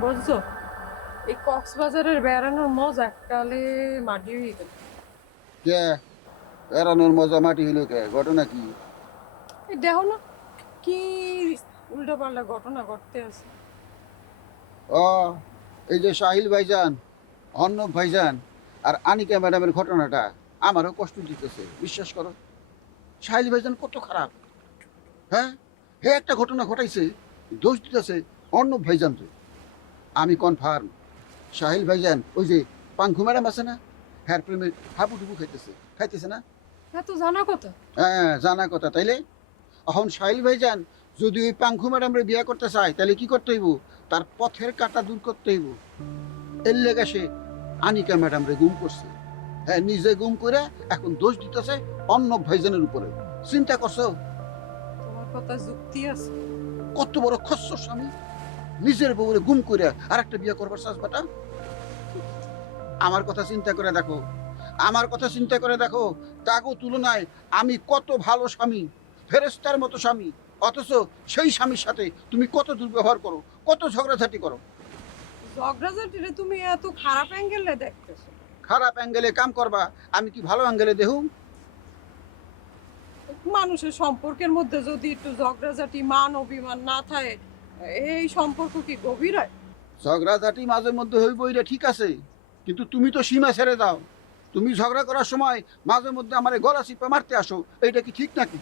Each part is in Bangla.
বুঝছো, এই কক্সবাজারের বেড়ানোর মজা এককালে মাটি হয়ে গেল। কে এড়ানোর মজা মাটি হইল কে? ঘটনা কি? এই দেখো না, কি উল্টো পাল্টা ঘটনা ঘটতে আছে। ও, এই যে সাহিল ভাইজান, অর্ণব ভাইজান আর আনিকা ম্যাডামের ঘটনাটা আমারও কষ্ট দিতেছে, বিশ্বাস করো। সাহিল ভাইজান কত খারাপ। হ্যাঁ, হে একটা ঘটনা ঘটাইছে, দোষ দিতেছে অর্ণব ভাইজান। আমি কনফার্ম সাহিল ভাইজান ওই যে পাঙ্খু ম্যাডাম আছে না, হ্যার প্রেমে হাবুডুবু খাইতেছে না। হ্যাঁ, তো জানা কথা। হ্যাঁ, জানা কথা। তাইলে এখন সাহিল ভাইজান যদি ওই পাঙ্খু ম্যাডামরে বিয়ে করতে চায় তাহলে কি করতে হইব? তার পথের কাটা দূর করতে হইব। এর লেগে সে আনিকা ম্যাডামরে গুম করছে। হ্যাঁ, নিজে গুম করে এখন দোষ দিতেছে অর্ণব ভাইজানের উপরে। চিন্তা করছো তোমার কথা যুক্তি আছে। কত বড় খচ্চর স্বামী, নিজের বউরে গুম করে আর একটা বিয়ে করবার চাস বেটা? আমার কথা চিন্তা করে দেখো, আমার কথা চিন্তা করে দেখো, তাগো তুলনায় আমি কত ভালো স্বামী, ফেরেস্তার মতো স্বামী। অথচ সেই স্বামীর সাথে তুমি কত দুর্ব্যবহার করো, কত ঝগড়াঝাটি করো। ঝগড়াঝাটিরে তুমি এত খারাপ অ্যাঙ্গেলে দেখতেছো। খারাপ অ্যাঙ্গেলে কাম করবা, আমি কি ভালো অ্যাঙ্গেলে দেহুম? মানুষের সম্পর্কের মধ্যে যদি একটু ঝগড়াঝাটি মান অভিমান না থাকে, এই সম্পর্ক কি গভীর হয়? ঝগড়াঝাটি মাঝে মধ্যে হইব, এটা ঠিক আছে, কিন্তু তুমি তো সীমা ছেড়ে দাও। তুমি ঝগড়া করার সময় মাঝে মধ্যে আমার গলা চিপে মারতে আসো, এইটা কি ঠিক নাকি?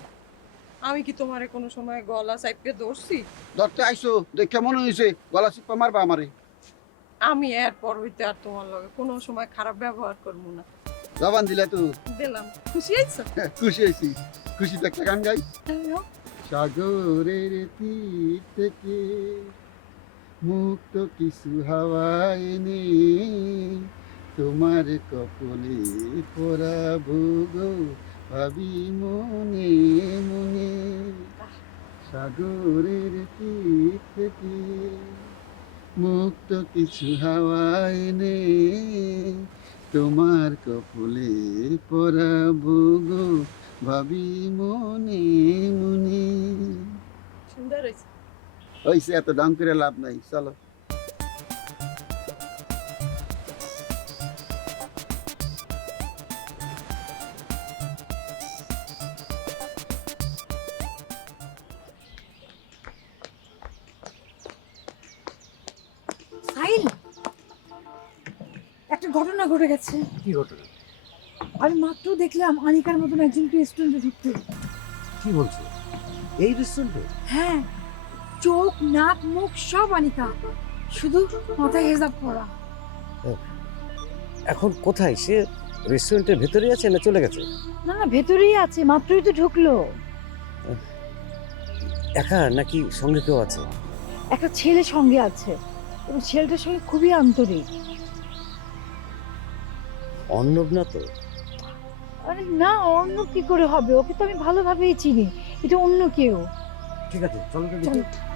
আমি কি তোমারে কোনো সময় গলা চাইপে ধরছি? ধরতে আইসো দেখে মনে হয়েছে গলা চিপা মারবা আমারে। আমি এরপর হইতে আর তোমার লগে কোনো সময় খারাপ ব্যবহার করবো না। জবান দিলে তো। দিলাম, খুশি হয়েছো? খুশি হয়েছি। খুশিতে একটা গান গাই। সাগরের তীর থেকে মুক্ত কিছু হাওয়ায় এনে তোমার কপলে পরাবো গো, ভাবি মনে মনে। সাগরের তীর থেকে মুক্ত কিছু হাওয়ায় এনে তোমার কপলে পরাবো গো, ভাবি মনে মনে। সুন্দর হয়েছে। হয়েছে, এত দাম করে লাভ নাই, চলো। সাহিল, একটা ঘটনা ঘটে গেছে। কি ঘটনা? আমি মাত্র দেখলাম আনিকার মতন একজনকে রেস্টুরেন্টে ঢুকতে। কি বলছো? এই রেস্টুরেন্টে? হ্যাঁ, চোখ নাক মুখ সব আনিকা, শুধু মাথায় হেজাব পরা। এখন কোথায় সে? রেস্টুরেন্টের ভেতরেই আছে না চলে গেছে? না না, ভেতরেই আছে, মাত্রই তো ঢুকলো। একা নাকি সঙ্গে কেউ আছে? একটা ছেলে সঙ্গে আছে এবং ছেলেটার সঙ্গে খুবই আন্তরিক। অর্ণব না তো? আরে না, অন্য কি করে হবে? ওকে তো আমি ভালোভাবেই চিনি, এটা অন্য কেউ। ঠিক আছে, চলো তো চলো। দেখি।